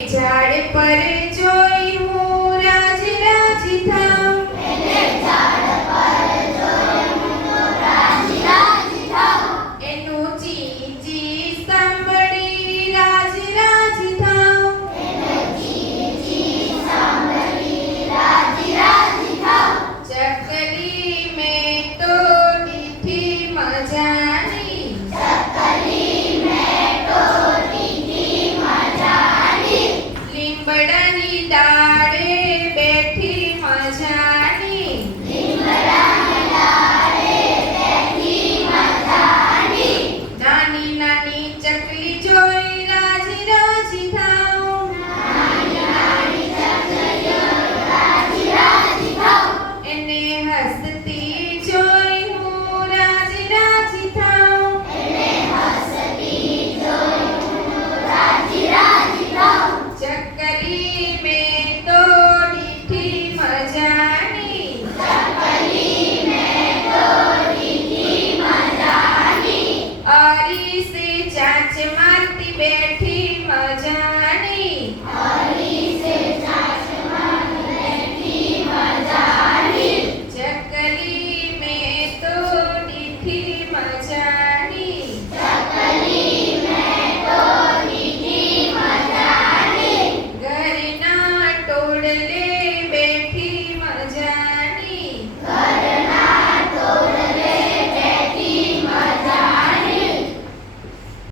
ઝાડ પર જોઈ હું રાજ રાજ થાઉં, એને ઝાડ પર જોઈ હું રાજ રાજ થાઉં, એનું ચી ચી સાંભળી રાજ રાજ થાઉં, એને ચી ચી સાંભળી રાજ રાજ થાઉં, ચકલી મેં તો દીઠી મજાની, ચકલી મેં તો દીધી મજાની, લીંબડાની ડાળ